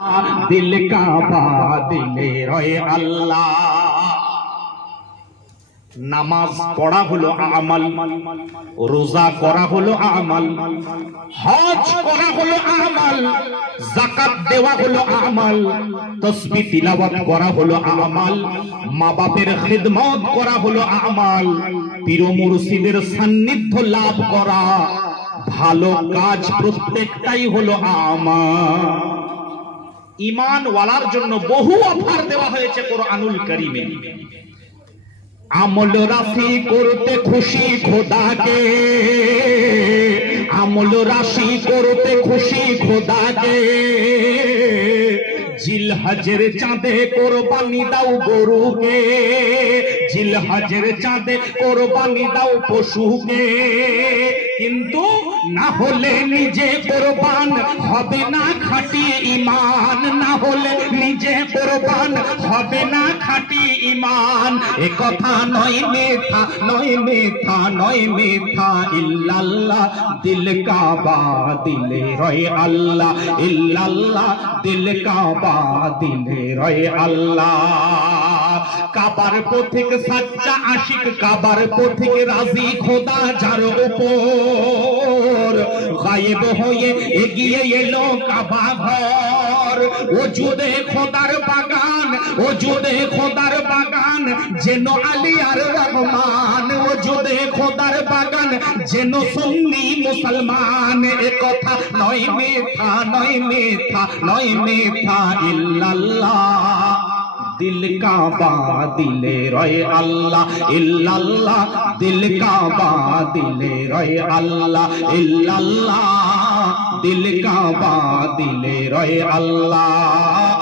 दिल काबा दिले रोए अल्लाह। নামাজ পড়া হলো আমাল, রোজা করা হলো আমাল, হজ করা হলো আমাল, যাকাত দেওয়া হলো আমাল, তাসবিহ তিলাওয়াত করা হলো আমাল, মা বাপের খিদমত করা হলো আমাল, পীর মুর্শিদের সান্নিধ্য লাভ করা ভালো কাজ, প্রত্যেকটাই হলো আমাল। ঈমান ওয়ালার জন্য বহু অফার দেওয়া হয়েছে কোরআনুল কারীমে। আমল রাশি করতে খুশি খোদাকে, আমল রাশি করতে খুশি খোদাকে, জিলহজের চাঁদে কোরবানি দাও গরুকে, জিলহজের চাঁদে কোরবানি দাও পশুকে, কিন্তু না হলে নিজে কোরবান হবে না খাঁটি ঈমান, না হলে নিজে কোরবান হবে না খাঁটি ঈমান। এ কথা নয় মিথ্যা, নয় মিথ্যা, নয় মিথ্যা, ইল্লাল্লাহ দিল কাবা দিলে রয়ে আল্লাহ, ইল্লাল্লাহ দিল কাবা দিলে রয়ে আল্লাহ। কাবার পথিক সাচ্চা আশিক, কাবার পথিক রাজি খোদা যার উপর, গায়েব হয়ে এগিয়ে এলো কাবা ঘর। ওজুদে খোদার বাগান, ওজুদে খোদার বাগান, যেন আলী আর রহমান, ওজুদে খোদার বাগান, যেন সুন্নি মুসলমান। এ কথা নয় মিথ্যা, নয় মিথ্যা, নয় মিথ্যা, ইল্লাল্লাহ दिल काबा दिले रोए अल्लाह, इल्लल्लाह दिल काबा दिले रोए अल्लाह, इल्लल्लाह दिल काबा दिले रोए अल्लाह।